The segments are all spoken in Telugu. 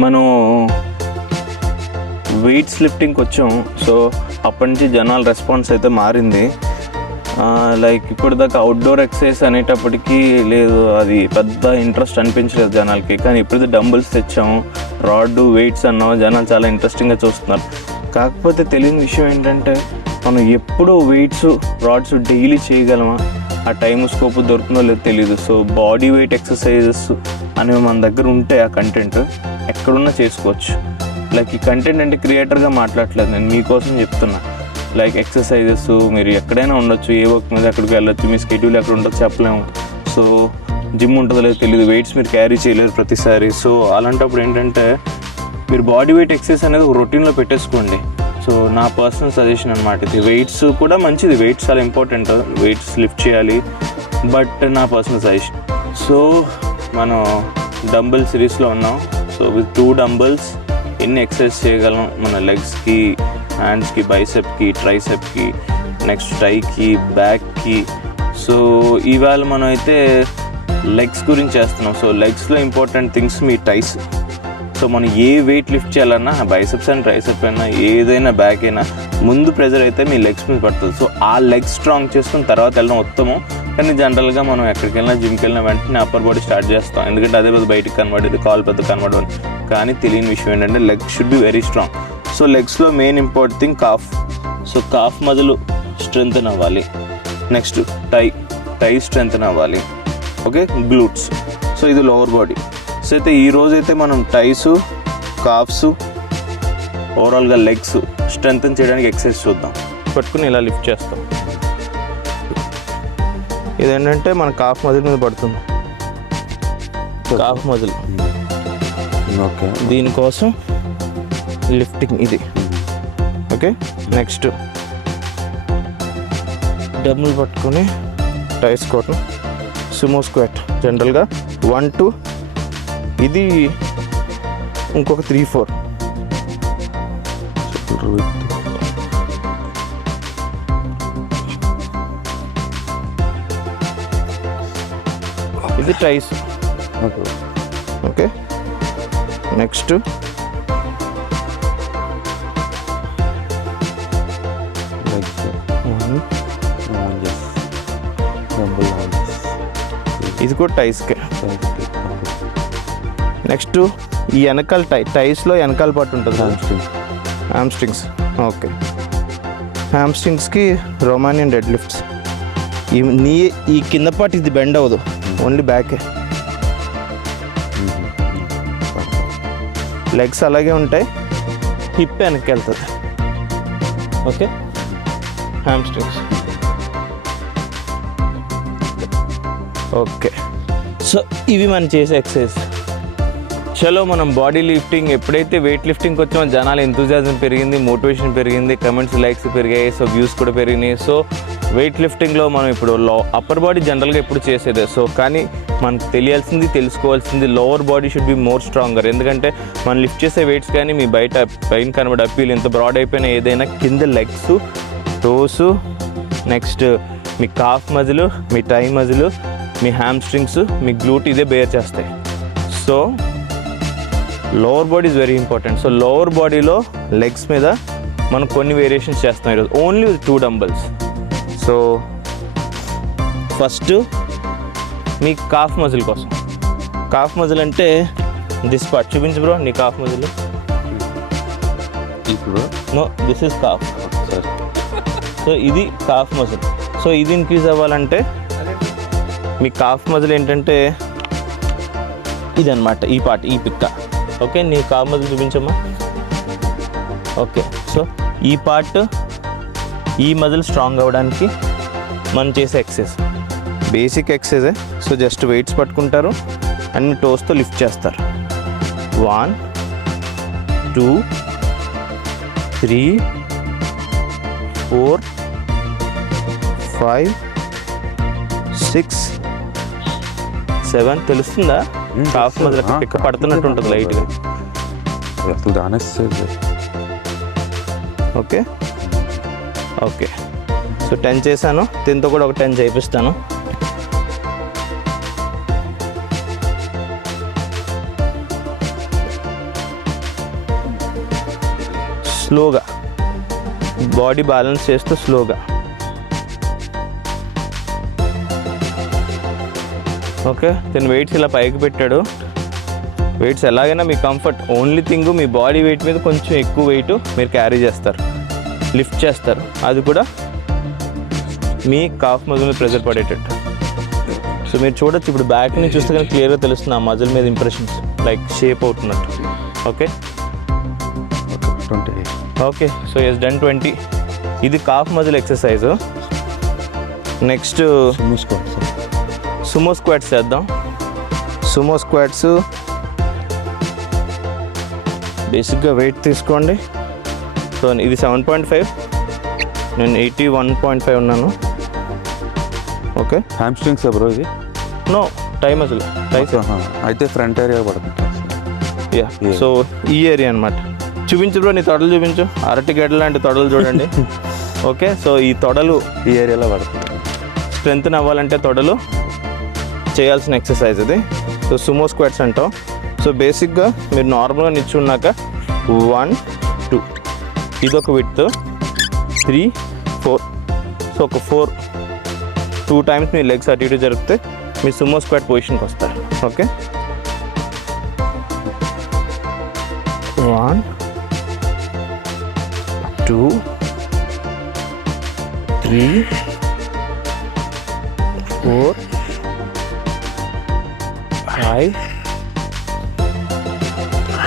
మనం వెయిట్స్ లిఫ్టింగ్కి వచ్చాం. సో అప్పటి నుంచి జనాల రెస్పాన్స్ అయితే మారింది. లైక్ ఇప్పుడు దాకా అవుట్డోర్ ఎక్సర్సైజ్ అనేటప్పటికీ లేదు, అది పెద్ద ఇంట్రెస్ట్ అనిపించలేదు జనాలకి. కానీ ఇప్పుడు డంబుల్స్ తెచ్చాము, రాడ్ వెయిట్స్ అన్నాము, జనాలు చాలా ఇంట్రెస్టింగ్గా చూస్తున్నారు. కాకపోతే తెలియని విషయం ఏంటంటే మనం ఎప్పుడూ వెయిట్స్ రాడ్స్ డైలీ చేయగలమా, ఆ టైం స్కోప్ దొరుకుతుందో లేదో తెలియదు. సో బాడీ వెయిట్ ఎక్సర్సైజెస్ అనేవి మన దగ్గర ఉంటే ఆ కంటెంట్ ఎక్కడున్నా చేసుకోవచ్చు. లైక్ ఈ కంటెంట్ అంటే క్రియేటర్గా మాట్లాడట్లేదు, నేను మీకోసం చెప్తున్నా. లైక్ ఎక్సర్సైజెస్ మీరు ఎక్కడైనా ఉండొచ్చు, ఏ వర్క్ మీద ఎక్కడికి వెళ్ళొచ్చు, మీ స్కెడ్యూల్ ఎక్కడ ఉండొచ్చు చెప్పలేము. సో జిమ్ ఉంటుందో లేదో తెలియదు, వెయిట్స్ మీరు క్యారీ చేయలేరు ప్రతిసారి. సో అలాంటప్పుడు ఏంటంటే మీరు బాడీ వెయిట్ ఎక్సర్సైజ్ అనేది ఒక రొటీన్లో పెట్టేసుకోండి. సో నా పర్సనల్ సజెషన్ అనమాట ఇది. వెయిట్స్ కూడా మంచిది, వెయిట్స్ చాలా ఇంపార్టెంట్, వెయిట్స్ లిఫ్ట్ చేయాలి, బట్ నా పర్సనల్ సజెషన్. సో మనం డంబుల్ సిరీస్లో ఉన్నాం. సో విత్ 2 డంబుల్స్ ఎన్ని ఎక్సర్సైజ్ చేయగలం మన లెగ్స్కి, హ్యాండ్స్కి, బైసెప్కి, ట్రైసెప్కి, నెక్స్ట్ టైకి, బ్యాక్కి. సో ఇవాళ మనం అయితే లెగ్స్ గురించి చేస్తున్నాం. సో లెగ్స్లో ఇంపార్టెంట్ థింగ్స్ మీ టైస్. సో మనం ఏ వెయిట్ లిఫ్ట్ చేయాలన్నా, బైసెప్స్ అండ్ ట్రైసెప్ అయినా, ఏదైనా బ్యాక్ అయినా, ముందు ప్రెజర్ అయితే మీ లెగ్స్ మీద పడుతుంది. సో ఆ లెగ్స్ స్ట్రాంగ్ చేసుకుని తర్వాత వెళ్ళడం ఉత్తమం. కానీ జనరల్గా మనం ఎక్కడికి వెళ్ళినా, జిమ్కి వెళ్ళినా వెంటనే అప్పర్ బాడీ స్టార్ట్ చేస్తాం, ఎందుకంటే అదే పెద్ద బయటికి కనబడేది, కాల్ పెద్ద కనబడదు. కానీ తెలియని విషయం ఏంటంటే leg should be very strong. So లెగ్స్లో main important thing calf. So calf muscle strengthen అవ్వాలి. నెక్స్ట్ టై స్ట్రెంగ్తన్ అవ్వాలి. Okay, glutes. సో ఇది లోవర్ బాడీ. సో అయితే ఈరోజు అయితే మనం టైస్, కాఫ్స్, ఓవరాల్గా లెగ్స్ స్ట్రెంగ్తన్ చేయడానికి ఎక్సర్సైజ్ చూద్దాం. పట్టుకుని ఇలా లిఫ్ట్ చేస్తాం. ఇదేంటంటే మన కాఫ్ మజిల్ మీద పడుతుంది, కాఫ్ మజిల్. ఓకే, దీనికోసం లిఫ్టింగ్ ఇది. ఓకే, నెక్స్ట్ డబుల్ పట్టుకొని టై స్క్వాట్, సుమో స్క్వాట్. జనరల్గా 1 2, ఇది ఇంకొక 3 4. ఇది టైస్. ఓకే, నెక్స్ట్ ఇది కూడా టైస్కే. నెక్స్ట్ ఈ వెనకాల టైస్లో వెనకాల పాటు ఉంటుంది, హ్యామ్స్ట్రింగ్స్. ఓకే, హ్యామ్స్ట్రింగ్స్కి రొమానియన్ డెడ్ లిఫ్ట్స్. ఈ కింద పాటు ఇది బెండ్ అవ్వదు, ఓన్లీ బ్యాకే. లెగ్స్ అలాగే ఉంటాయి, హిప్ వెనక్కి వెళ్తుంది. Okay, hamstrings. ఓకే, సో ఇవి మనం చేసే ఎక్సర్సైజ్. చలో మనం బాడీ లిఫ్టింగ్ ఎప్పుడైతే వెయిట్ లిఫ్టింగ్కి వచ్చామో జనాల ఎంతూజియాజం పెరిగింది, మోటివేషన్ పెరిగింది, కమెంట్స్, లైక్స్ పెరిగాయి, సో వ్యూస్ కూడా పెరిగినాయి. సో వెయిట్ లిఫ్టింగ్లో మనం ఇప్పుడు అప్పర్ బాడీ జనరల్గా ఎప్పుడు చేసేదే. సో కానీ మనకు తెలియాల్సింది, తెలుసుకోవాల్సింది lower body should be more stronger. ఎందుకంటే మనం లిఫ్ట్ చేసే వెయిట్స్ కానీ మీ పైన కనబడే అప్పీల్ ఎంత బ్రాడ్ అయిపోయినా ఏదైనా కింద లెగ్స్, టోస్, నెక్స్ట్ మీ కాఫ్ మజిల్, మీ టై మజిల్, మీ హ్యామ్స్ట్రింగ్స్, మీ గ్లూట్ ఇదే బేర్ చేస్తాయి. So lower body is very important. So lower బాడీలో లెగ్స్ మీద మనం కొన్ని వేరియేషన్స్ చేస్తాం ఈరోజు, only with 2 dumbbells. So first మీ కాఫ్ మజిల్ కోసం. కాఫ్ మజిల్ అంటే దిస్ పార్ట్ చూపించు బ్రో, నీ calf muscle. No, this is calf. So ఇది కాఫ్ మజిల్. సో ఇది ఇంక్రీజ్ అవ్వాలంటే మీ కాఫ్ మజిల్ ఏంటంటే ఇదన్నమాట, ఈ పార్ట్, ఈ పిక్క. ఓకే, నీ కాఫ్ మజిల్ చూపించమ్మా. ఓకే, సో ఈ పార్ట్, ఈ మజిల్ స్ట్రాంగ్ అవ్వడానికి మనం చేసే ఎక్సర్సైజ్ బేసిక్ ఎక్సర్సైజే. సో జస్ట్ వెయిట్స్ పట్టుకుంటారు, అన్ని టోస్తో లిఫ్ట్ చేస్తారు. 1 2 3 4 5 6 7. తెలుస్తుందా? కాఫ్ మజిల్ పిక్క పడుతున్నట్టు ఉంటుంది లైట్గా. ఓకే ఓకే, సో 10 చేశాను. దీంతో కూడా ఒక 10 చేయిస్తాను. స్లోగా బాడీ బ్యాలెన్స్ చేస్తూ స్లోగా. ఓకే, దీని వెయిట్స్ ఇలా పైకి పెట్టాడు. వెయిట్స్ ఎలాగైనా మీ కంఫర్ట్, ఓన్లీ థింగ్ మీ బాడీ వెయిట్ మీద కొంచెం ఎక్కువ వెయిట్ మీరు క్యారీ చేస్తారు, లిఫ్ట్ చేస్తారు. అది కూడా మీ కాఫ్ మజిల్ మీద ప్రెజర్ పడేటట్టు. సో మీరు చూడొచ్చు, ఇప్పుడు బ్యాక్ నుంచి చూస్తే కానీ క్లియర్గా తెలుస్తుంది ఆ మజిల్ మీద ఇంప్రెషన్స్, లైక్ షేప్ అవుతున్నట్టు. Okay okay, so yes done 20. ఇది calf muscle exercise. Next sumo squats చేద్దాం. సుమో స్క్వాట్స్ బేసిక్గా వెయిట్ తీసుకోండి. సో ఇది 7.5, నేను 81.5 ఉన్నాను. ఓకే, హ్యామ్స్ట్రింగ్స్ బ్రో ఇది? No, thigh muscle. అయితే ఫ్రంట్ ఏరియా పడుతుంది. యా, సో ఈ ఏరియా అనమాట. చూపించు బ్రో, నీ తొడలు చూపించు. అరటి గడ్డ లాంటి తొడలు చూడండి. ఓకే, సో ఈ తొడలు ఈ ఏరియాలో పడుతుంది. స్ట్రెంత్ అవ్వాలంటే తొడలు చేయాల్సిన ఎక్సర్సైజ్ ఇది. సో సుమో స్క్వాట్స్ అంటాం. సో బేసిక్గా మీరు నార్మల్గా నిల్చున్నాక 1 2, ఇదొక విడ్త్ 3 4. సో ఒక 2 టైమ్స్ మీ లెగ్స్ అటు ఇటు జరిపితే మీ సుమో స్క్వాట్ పొజిషన్కి వస్తారు. ఓకే, 1 2 3 4 5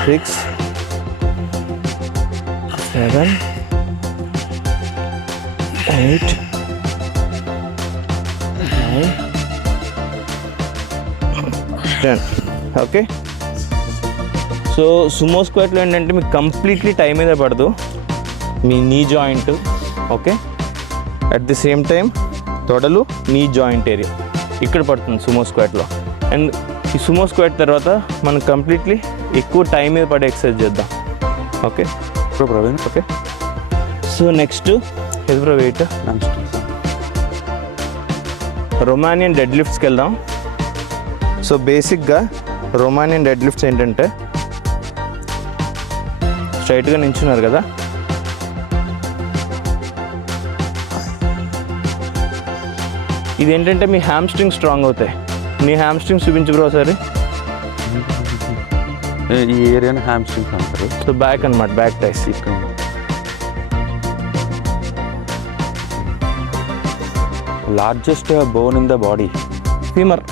6 7 8 9 10. ఓకే, సో సుమో స్క్వాట్లో ఏంటంటే మీకు కంప్లీట్లీ టైం మీద పడదు, మీ knee joint. Okay, at the same time తొడలు నీ జాయింట్ ఏరియా ఇక్కడ పడుతుంది సుమో స్క్వాట్లో. అండ్ ఈ సుమో స్క్వాట్ తర్వాత మనం కంప్లీట్లీ ఎక్కువ టైం మీద పడే ఎక్సర్సైజ్ చేద్దాం. Okay Praveen. Okay, so next ఎదురు వెయిట్ రొమానియన్ డెడ్ లిఫ్ట్స్కి వెళ్దాం. సో బేసిక్గా రొమానియన్ డెడ్ లిఫ్ట్స్ ఏంటంటే స్ట్రైట్గా నించున్నారు కదా, ఇదేంటంటే మీ హ్యామ్స్ట్రింగ్ స్ట్రాంగ్ అవుతాయి. మీ హ్యామ్స్ట్రింగ్ చూపించు బ్రో ఒకసారి. ఈ ఏరియాని హ్యామ్స్ట్రింగ్స్ అంటారు. సో బ్యాక్ అనమాట, back thighs. Largest bone in the body, femur.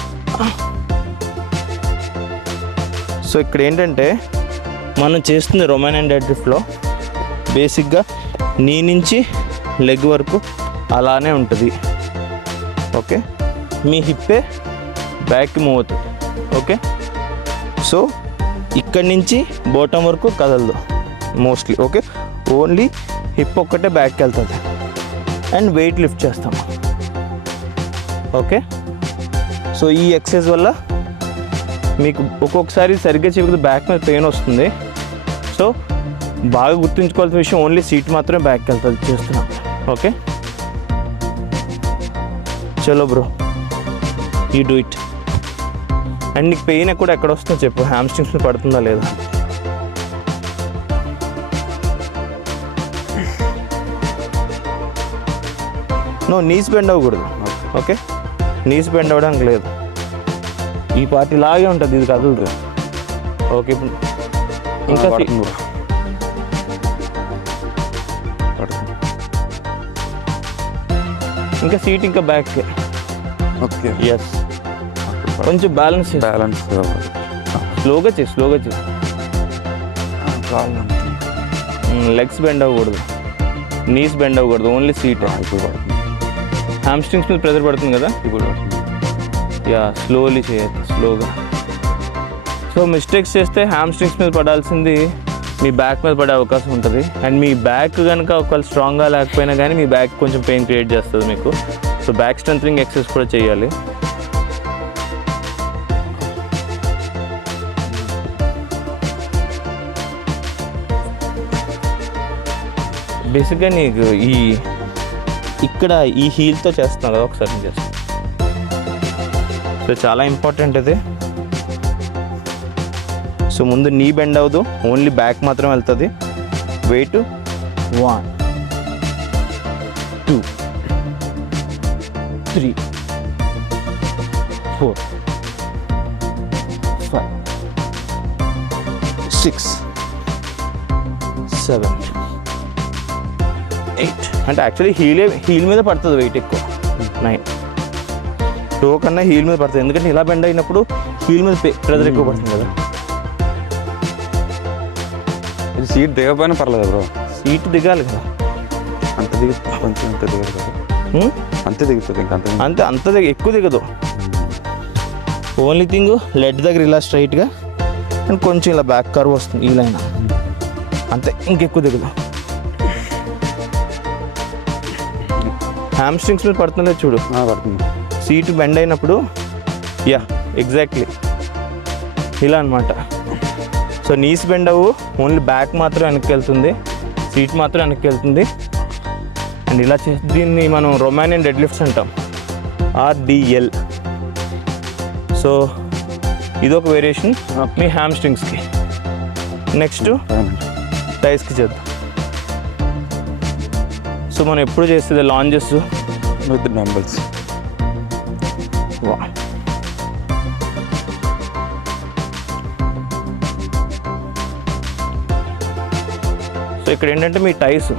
So ఇక్కడ ఏంటంటే మనం చేస్తుంది రొమానియన్ డెడ్ లిఫ్ట్లో బేసిక్గా నీ నుంచి లెగ్ వరకు అలానే ఉంటుంది. ఓకే, మీ హిప్పే బ్యాక్కి మూవ్ అవుతుంది. ఓకే, సో ఇక్కడి నుంచి బాటమ్ వరకు కదలదు మోస్ట్లీ. ఓకే, ఓన్లీ హిప్ ఒక్కటే బ్యాక్కి వెళ్తుంది అండ్ వెయిట్ లిఫ్ట్ చేస్తాం. ఓకే, సో ఈ ఎక్సర్సైజ్ వల్ల మీకు ఒక్కొక్కసారి సరిగ్గా చెప్పితే బ్యాక్ మీద పెయిన్ వస్తుంది. సో బాగా గుర్తుంచుకోవాల్సిన విషయం, ఓన్లీ సీట్ మాత్రమే బ్యాక్కి వెళ్తుంది చేస్తున్నాం. ఓకే, చలో bro, you do it. And నీకు పెయిన్ ఎక్కడ వస్తుందో చెప్పు, హ్యామ్స్ట్రింగ్స్ పడుతుందా లేదా. నో, నీస్ బెండ్ అవ్వకూడదు. ఓకే, నీస్ బెండ్ అవ్వడానికి లేదు, ఈ పార్ట్ ఇలాగే ఉంటుంది, ఇది కదులుతుంది. ఓకే, ఇప్పుడు ఇంకా ఇంకా సీట్ ఇంకా బ్యాక్. ఓకే, ఎస్, కొంచెం బ్యాలెన్స్ స్లోగా చేయి. లెగ్స్ బెండ్ అవ్వకూడదు, నీస్ బెండ్ అవ్వకూడదు, ఓన్లీ సీట్. హ్యామ్స్ట్రింగ్స్ మీద ప్రెజర్ పడుతుంది కదా ఇప్పుడు. యా, స్లోలీ చేయాలి, స్లోగా. సో మిస్టేక్స్ చేస్తే హ్యామ్స్ట్రింగ్స్ మీద పడాల్సింది మీ బ్యాక్ మీద పడే అవకాశం ఉంటుంది. అండ్ మీ బ్యాక్ కనుక ఒకవేళ స్ట్రాంగ్గా లేకపోయినా కానీ మీ బ్యాక్ కొంచెం పెయిన్ క్రియేట్ చేస్తుంది మీకు. సో బ్యాక్ స్ట్రెంథనింగ్ ఎక్సర్సైజ్ కూడా చేయాలి. బేసిక్గా నీకు ఇక్కడ ఈ హీల్తో చేస్తున్నావు కదా, ఒకసారి చేస్తాను. సో చాలా ఇంపార్టెంట్ ఇది. సో ముందు నీ బెండ్ అవ్వదు, ఓన్లీ బ్యాక్ మాత్రం వెళ్తుంది. వెయిట్ 1 2 3 4 5 6 7 8 అంటే యాక్చువల్లీ హీల్ మీద పడుతుంది వెయిట్ ఎక్కువ 9 టో కన్నా హీల్ మీద పడుతుంది ఎందుకంటే ఇలా బెండ్ అయినప్పుడు హీల్ మీద ప్రెజర్ ఎక్కువ పడుతుంది కదా. ఇది సీట్ దిగకపోయినా పర్లేదు బ్రో. సీట్ దిగాలి కదా. అంత దిగు కొంచెం అంత దిగదు కదా. అంతే దిగుతుంది ఇంకా అంత ఎక్కువ దిగదు. ఓన్లీ థింగ్ లెడ్ దగ్గర ఇలా స్ట్రైట్గా అండ్ కొంచెం ఇలా బ్యాక్ కర్వ్ వస్తుంది ఈ లైన్ అంతే, ఇంకెక్కువ దిగదు. హ్యామ్ స్ట్రింగ్స్ మీద పడుతుందో చూడు, పడుతుంది. సీట్ బెండ్ అయినప్పుడు యా ఎగ్జాక్ట్లీ ఇలా అనమాట. సో నీస్ బెండ్ అవ్వు, ఓన్లీ బ్యాక్ మాత్రం వెనక్కి వెళ్తుంది, సీట్ మాత్రం వెనక్కి వెళ్తుంది. అండ్ ఇలా చేసి దీన్ని మనం రొమానియన్ డెడ్ లిఫ్ట్స్ అంటాం, RDL. సో ఇదొక వేరియేషన్ మీ హ్యామ్ స్ట్రింగ్స్కి. నెక్స్ట్ థైస్కి చేద్దాం. సో మనం ఎప్పుడు చేస్తుంది లాంజెస్ విత్ డంబెల్స్. సో ఇక్కడ ఏంటంటే మీ టైస్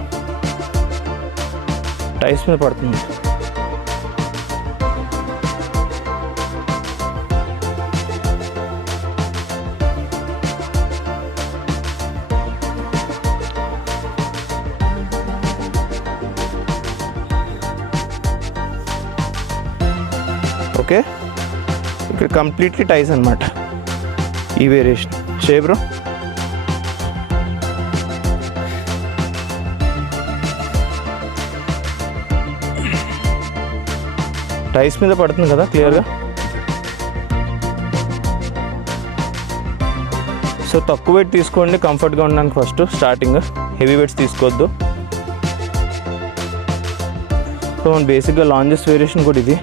మీద పడుతుంది. ఓకే, ఇక్కడ కంప్లీట్లీ టైస్ అనమాట ఈ వేరియేషన్. షే బ్రో, టైస్ మీద పడుతుంది కదా క్లియర్గా. సో తక్కువ వెయిట్ తీసుకోండి కంఫర్ట్గా ఉండడానికి ఫస్ట్ స్టార్టింగ్, హెవీ వెయిట్స్ తీసుకోవద్దు. సో మనం బేసిక్గా లాంజెస్ వేరియేషన్ కూడా ఇది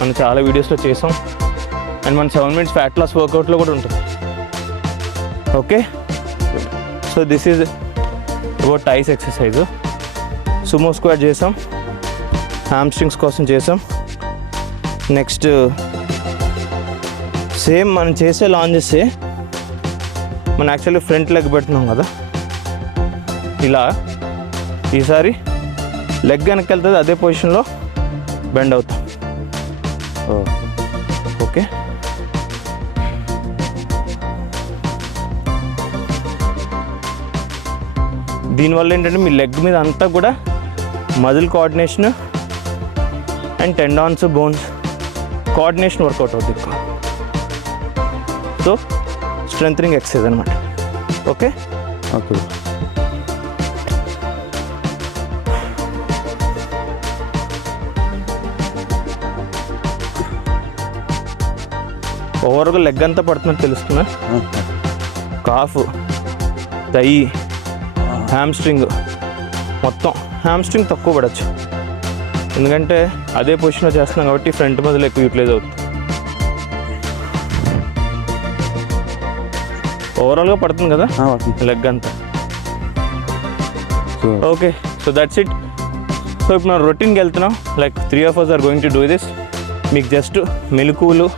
మనం చాలా వీడియోస్లో చేసాం. అండ్ మన 7 minutes ఫ్యాట్ లాస్ వర్కౌట్లో కూడా ఉంటుంది. Okay, so this is about thighs exercise. Sumo squat చేసాం, హ్యామ్ స్ట్రింగ్స్ కోసం చేసాం. నెక్స్ట్ సేమ్ మనం చేసే లాంజెస్ మనం యాక్చువల్లీ ఫ్రంట్ లెగ్ పెడుతున్నాం కదా ఇలా. ఈసారి లెగ్ వెనక్కి వెళ్తుంది, అదే పొజిషన్లో బెండ్ అవుతాం. ఓకే, దీనివల్ల ఏంటంటే మీ లెగ్ మీద అంతా కూడా muscle coordination and tendons bones coordination workout అవుతుంది ఎక్కువ. సో స్ట్రెంథనింగ్ ఎక్సర్సైజ్ అనమాట. ఓకే ఓకే, ఓవర్గా లెగ్ అంతా పడుతున్నట్టు తెలుస్తున్నా. కాఫ్, థై, హ్యామ్ స్ట్రింగ్ మొత్తం. హ్యామ్ స్ట్రింగ్ తక్కువ పడవచ్చు ఎందుకంటే అదే పొజిషన్లో చేస్తున్నాం కాబట్టి ఫ్రంట్ మజిల్ ఎక్కువ యూటిలైజ్ అవుతుంది. ఓవరాల్గా పడుతుంది కదా లెగ్ అంతా. Okay, so that's it. So ఇప్పుడు మనం రొటీన్కి వెళ్తున్నాం. Like 3 of us are going to do this. మీకు జస్ట్ మెలకువలు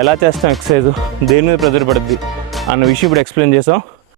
ఎలా చేస్తాం ఎక్సర్సైజ్, దేని మీద ప్రెజర్ పడుద్ది అన్న విషయం ఇప్పుడు ఎక్స్ప్లెయిన్ చేసాం.